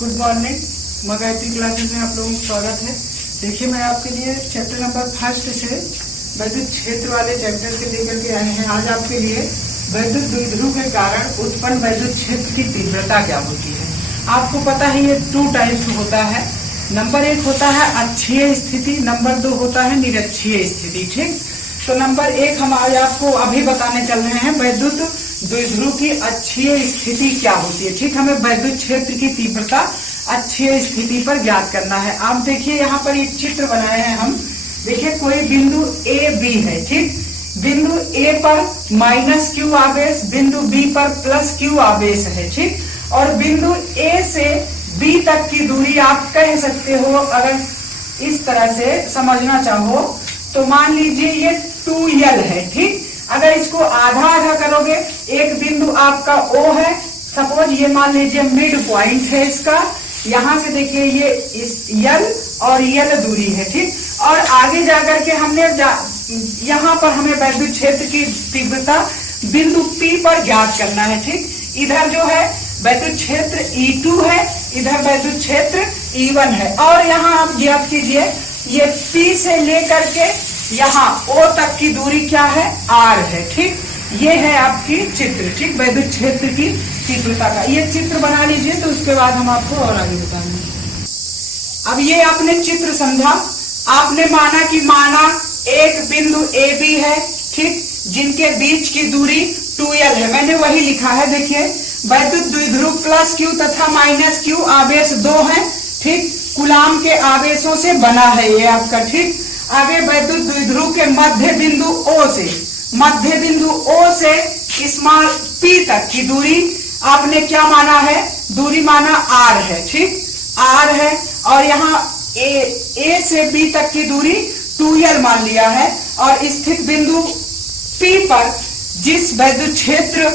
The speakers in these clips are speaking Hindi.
Good morning. गायत्री क्लासेस में आप लोगों का स्वागत है। देखिए, मैं आपके लिए चैप्टर नंबर 1 से वैद्युत क्षेत्र वाले चैप्टर से लेकर के आए हैं। आज आपके लिए वैद्युत द्विध्रुव के कारण उत्पन्न वैद्युत क्षेत्र की तीव्रता क्या होती है। आपको पता है ये 2 टाइप्स होता है। नंबर 1 होता है अक्षीय स्थिति, नंबर 2 होता है निरक्षीय स्थिति। ठीक, तो नंबर 1 हम आज आपको अभी बताने चल रहे हैं वैद्युत द्विध्रुव की अक्षीय स्थिति क्या होती है। ठीक, हमें वैद्युत क्षेत्र की तीव्रता अक्षीय स्थिति पर ज्ञात करना है। आप देखिए, यहाँ पर एक चित्र बनाए हैं हम। देखिए, कोई बिंदु ए बी है। ठीक, बिंदु ए पर -q आवेश, बिंदु बी पर +q आवेश है। ठीक, और बिंदु ए से बी तक की दूरी आप कह सकते हो, अगर इस तरह से समझना चाहो तो मान लीजिए ये 2l है। ठीक, अगर इसको आधा आधा करोगे, एक बिंदु आपका O है, सपोज ये मान लीजिए मिड पॉइंट है इसका। यहाँ से देखिए ये इस L और L दूरी है। ठीक, और आगे जाकर के हमने यहाँ पर हमें वैद्युत क्षेत्र की तीव्रता बिंदु P पर ज्ञात करना है। ठीक, इधर जो है वैद्युत क्षेत्र E2 है, इधर वैद्युत क्षेत्र E1 है। और यहाँ आप ज्ञात कीजिए, ये P से लेकर के यहाँ O तक की दूरी क्या है, R है। ठीक, ये है आपकी चित्र। ठीक, वैद्युत क्षेत्र की तीव्रता का ये चित्र बना लीजिए, तो उसके बाद हम आपको और आगे बताएंगे। अब ये आपने चित्र समझा, आपने माना एक बिंदु ए बी है। ठीक, जिनके बीच की दूरी 2l है, मैंने वही लिखा है। देखिए, वैद्युत द्विध्रुव +q तथा -q आवेश 2 है। ठीक, कूलाम के आवेशों से बना है ये आपका। ठीक, आगे वैद्युत द्विध्रुव के मध्य बिंदु O से स्मॉल p तक की दूरी आपने क्या माना है, दूरी माना r है। ठीक, r है, और यहाँ A से B तक की दूरी 2l मान लिया है। और स्थित बिंदु P पर जिस वैद्युत क्षेत्र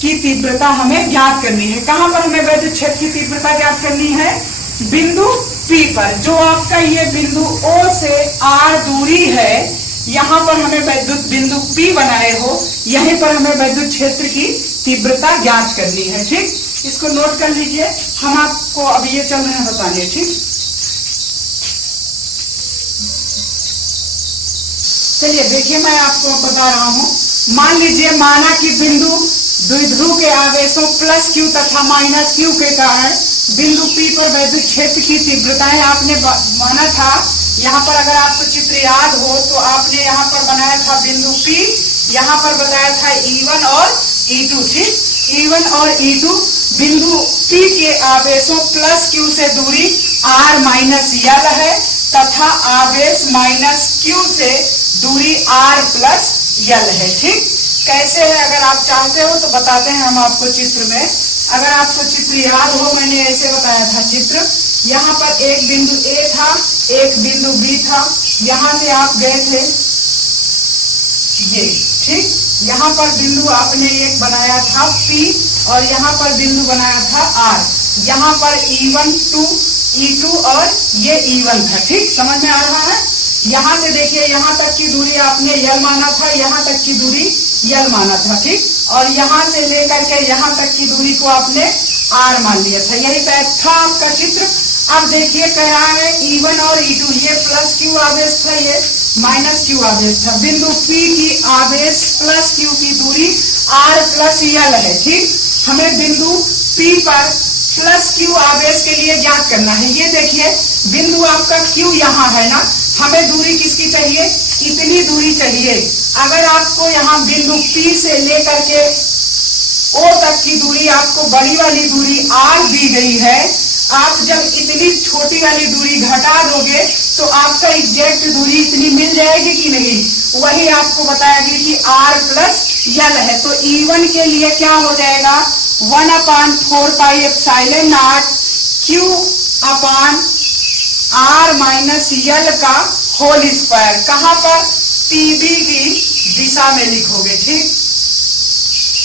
की तीव्रता हमें ज्ञात करनी है, कहाँ पर हमें वैद्युत क्षेत्र की तीव्रता ज्ञात करनी है, बिंदु P पर। जो आपका ये बिंदु O से R दूरी है, यहाँ पर हमें वैद्युत बिंदु P बनाए हो, यहीं पर हमें वैद्युत क्षेत्र की तीव्रता ज्ञात करनी है। ठीक, इसको नोट कर लीजिए, हम आपको अब ये चल रहे हैं बताने। ठीक, चलिए देखिए, मैं आपको बता रहा हूँ। मान लीजिए, माना कि बिंदु द्विध्रुव के आवेशों +q तथा -q के कारण बिंदु P पर वैद्युत क्षेत्र की तीव्रताएं आपने माना था। यहाँ पर अगर आपको चित्र याद हो तो आपने यहाँ पर बनाया था बिंदु P, यहाँ पर बताया था E1 और E2। ठीक, E1 और E2 बिंदु P के आवेशों +q से दूरी r-l है तथा आवेश -q से दूरी r+l है। ठीक, कैसे है, अगर आप चाहते हो तो बताते हैं हम आपको चित्र में। अगर आपको चित्र याद हो, मैंने ऐसे बताया था चित्र। यहाँ पर एक बिंदु A था, एक बिंदु B था, यहाँ से आप गए थे ये। ठीक, यहाँ पर बिंदु आपने एक बनाया था P, और यहाँ पर बिंदु बनाया था R। यहाँ पर E1 2 E2 और ये E1 था। ठीक, समझ में आ रहा है। यहाँ से देखिए, यहाँ तक की दूरी आपने l माना था, यहाँ तक की दूरी l माना था। ठीक, और यहाँ से लेकर के यहाँ तक की दूरी को आपने r मान लिया था। यही था आपका चित्र। अब देखिए क्या है, E1 और E2, ये +q आवेश था, ये -q आवेश था। बिंदु P की आवेश +q की दूरी r+l है। ठीक, हमें बिंदु P पर +q आवेश के लिए ज्ञात करना है। ये देखिए, बिंदु आपका Q यहाँ है ना, हमें दूरी किसकी चाहिए, इतनी दूरी चाहिए। अगर आपको यहाँ बिंदु P से लेकर के O तक की दूरी, आपको बड़ी वाली दूरी R दी गई है, आप जब इतनी छोटी वाली दूरी घटा दोगे तो आपका एग्जैक्ट दूरी इतनी मिल जाएगी कि नहीं। वही आपको बताया गया कि r+l है। तो E1 के लिए क्या हो जाएगा, 1/4πε0 q/r-l का होल स्क्वायर। कहाँ पर, PB की दिशा में लिखोगे। ठीक,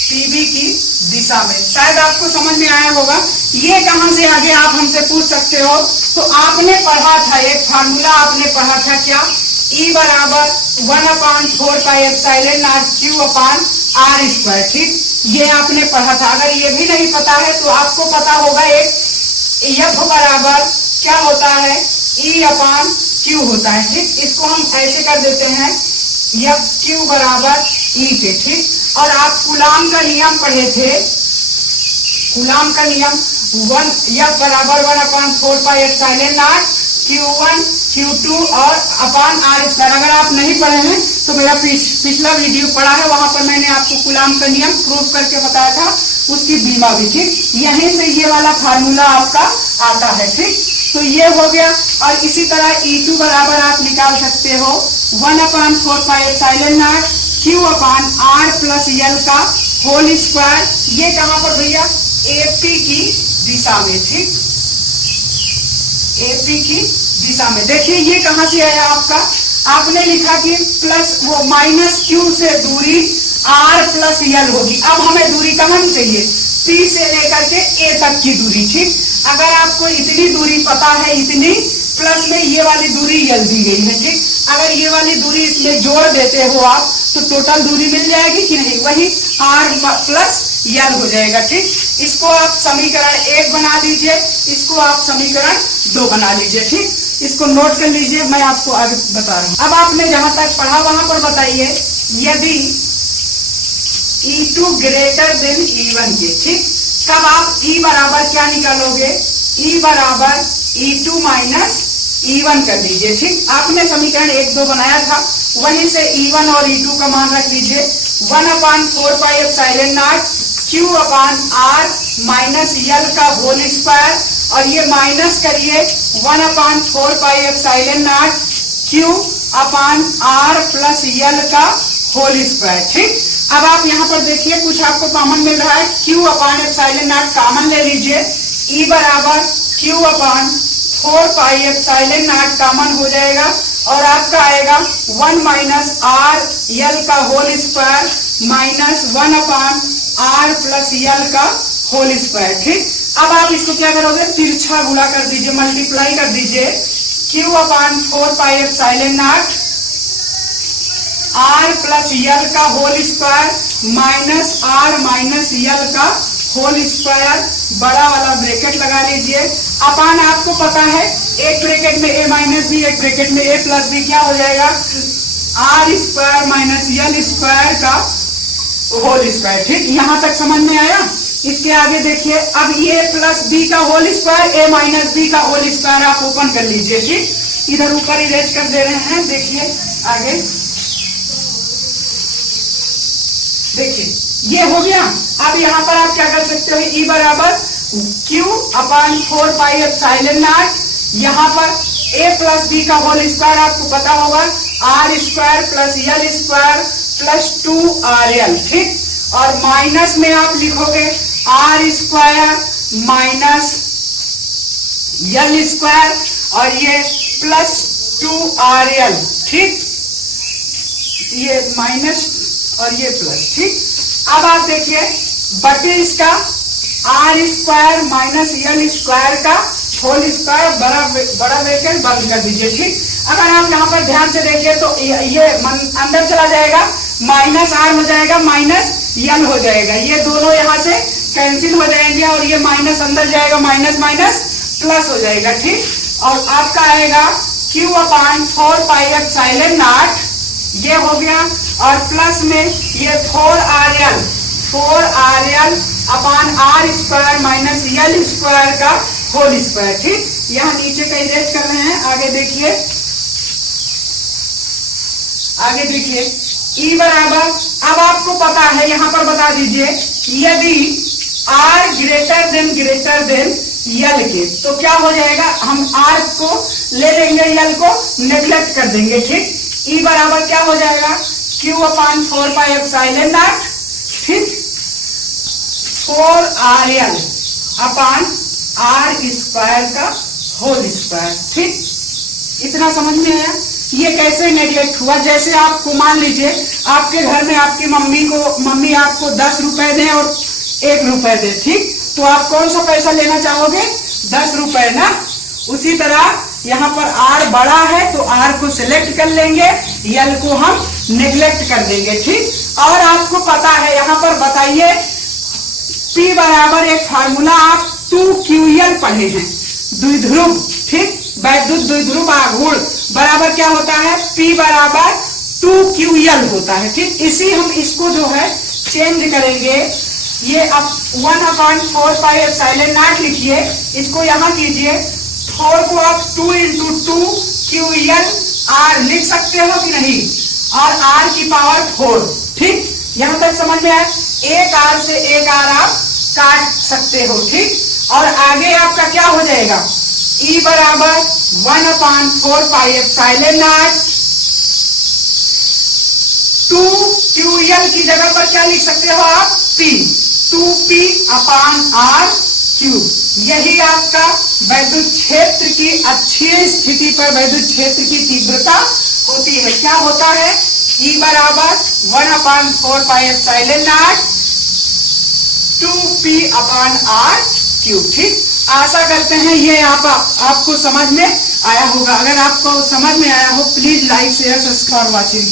PB की दिशा में। शायद आपको समझ में आया होगा। ये कहां से आगे आप हमसे पूछ सकते हो, तो आपने पढ़ा था एक फार्मूला, आपने पढ़ा था क्या, E = 1/4πε0 q/r²। ठीक, ये आपने पढ़ा था। अगर ये भी नहीं पता है तो आपको पता होगा एक एफ बराबर क्या होता है, ई अपान क्यू होता है। ठीक, इसको हम ऐसे कर देते हैं, एफ क्यू बराबर ई के। ठीक, और आप कूलाम का नियम पढ़े थे, कूलाम का नियम एफ बराबर 1/4πε0 Q1 Q2 और अपान आर स्क्वायर। अगर आप नहीं पढ़े हैं तो मेरा पिछला वीडियो पढ़ा है, वहां पर मैंने आपको कूलाम का नियम प्रूफ करके बताया था, उसकी बीमा भी। ठीक, यहीं से ये वाला फार्मूला आपका आता है। ठीक, तो ये हो गया। और इसी तरह E2 बराबर आप निकाल सकते हो 1/4πε0 Q upon R plus L का होल स्क्वायर। ये कहां पर भैया, एपी की दिशा में। ठीक, एपी की दिशा में। देखिए ये कहां से आया आपका, आपने लिखा कि प्लस वो माइनस क्यू से दूरी आर प्लस एल होगी। अब हमें दूरी कहां की चाहिए, पी से लेकर के ए तक की दूरी। ठीक, अगर आपको इतनी दूरी पता है, इतनी प्लस में ये वाली दूरी एल दी गई है। ठीक, अगर ये वाली दूरी इसमें जोड़ देते हो आप तो टोटल दूरी मिल जाएगी कि नहीं, वही आर प्लस एल हो जाएगा। ठीक, इसको आप समीकरण 1 बना लीजिए, इसको आप समीकरण 2 बना लीजिए। ठीक, इसको नोट कर लीजिए, मैं आपको आगे बता रहा हूं। अब आपने जहां तक पढ़ा वहां पर बताइए, यदि E2 ग्रेटर देन E1 के। ठीक, तब आप E बराबर क्या निकालोगे, E बराबर E2 माइनस E1 कर लीजिए। ठीक, आपने समीकरण 1-2 बनाया था, वहीं से E1 और E2 का मान रख लीजिए 1/4πε0 Q upon R minus L का होल स्क्वायर, और ये माइनस करिए 1/4πε0 Q upon R plus L का होल स्क्वायर। ठीक, अब आप यहाँ पर देखिए कुछ आपको कॉमन मिल रहा है, Q अपान ε0 कॉमन ले लीजिए, E बराबर Q अपान 4πε0 कॉमन हो जाएगा, और आपका आएगा 1 माइनस आर एल का whole square minus 1/r plus L का होल स्क्वायर। ठीक, अब आप इसको क्या करोगे, तिरछा गुणा कर दीजिए, मल्टीप्लाई कर दीजिए, Q upon 4πε0 R plus L का whole square minus R minus L का होल स्क्वायर, बड़ा वाला ब्रैकेट लगा लीजिए। अपान आपको पता है, एक ब्रैकेट में a माइनस बी, एक ब्रैकेट में a प्लस बी, क्या हो जाएगा, R square minus L square का होल स्क्वायर। ठीक, यहां तक समझ में आया। इसके आगे देखिए, अब a प्लस बी का whole square, a minus B का होल स्क्वायर आप ओपन कर लीजिए। ठीक, इधर ऊपर इरेज कर दे रहे हैं, देखिए आगे देखिए ये हो गया। अब यहाँ पर आप क्या कर सकते हो, E बराबर Q अपान 4πε0, यहाँ पर a प्लस बी का होल स्क्वायर आपको पता होगा, R square plus L square plus 2RL। ठीक, और माइनस में आप लिखोगे R square minus L square, और ये प्लस 2RL। ठीक, ये माइनस और ये प्लस। ठीक, अब आप देखिए बटे इसका R square minus L square का होल स्क्वायर, बड़ा ब्रैकेट बंद कर दीजिए। ठीक, अगर आप यहाँ पर ध्यान से देखिए तो ये अंदर चला जाएगा, माइनस आर हो जाएगा माइनस एल हो जाएगा, ये दोनों यहाँ से कैंसिल हो जाएंगे, और ये माइनस अंदर जाएगा, माइनस माइनस प्लस हो जाएगा। ठीक, और आपका आएगा Q अपान 4πε0, ये हो गया, और प्लस में ये 4RL upon R square minus L square का होल स्क्वायर। ठीक, यहाँ नीचे का इरेज कर रहे हैं, आगे देखिए, आगे देखिए E बराबर, अब आपको पता है, यहाँ पर बता दीजिए, यदि R ग्रेटर देन एल के, तो क्या हो जाएगा, हम R को ले लेंगे, एल को नेग्लेक्ट कर देंगे। ठीक, E बराबर क्या हो जाएगा, Q अपान 4πε0, ठीक, 4RL अपान आर स्क्वायर का होल स्क्वायर। ठीक, इतना समझ में आया। ये कैसे नेग्लेक्ट हुआ, जैसे आपको मान लीजिए आपके घर में आपकी मम्मी आपको 10 रुपए दे और 1 रुपए दे। ठीक, तो आप कौन सा पैसा लेना चाहोगे, 10 रुपए ना। उसी तरह यहाँ पर आर बड़ा है तो आर को सिलेक्ट कर लेंगे, एल को हम नेग्लेक्ट कर देंगे। ठीक, और आपको पता है, यहाँ पर बताइए P बराबर एक फार्मूला आप 2ql पढ़े हैं, द्विध्रुव, ठीक, वैद्युत द्विध्रुव आघूर्ण बराबर क्या होता है, P बराबर 2ql होता है, ठीक। इसी हम इसको जो है चेंज करेंगे, ये अब 1/4πε0 लिखिए, इसको यहां कीजिए, 4 को आप 2 × 2ql r लिख सकते हो कि नहीं, और r की पावर 4, ठीक। यहां तक समझ में आया, एक r से एक r आप काट सकते हो, ठीक। और आगे आपका क्या हो जाएगा, E बराबर 1/4πε0 2ql की जगह पर क्या लिख सकते हो आप, P, 2p/r³। यही आपका वैद्युत क्षेत्र की अच्छी स्थिति पर वैद्युत क्षेत्र की तीव्रता होती है। क्या होता है, E बराबर 1/4πε0 2p/r³, ठीक। आशा करते हैं ये आपको समझ में आया होगा। अगर आपको समझ में आया हो, please like share subscribe watching.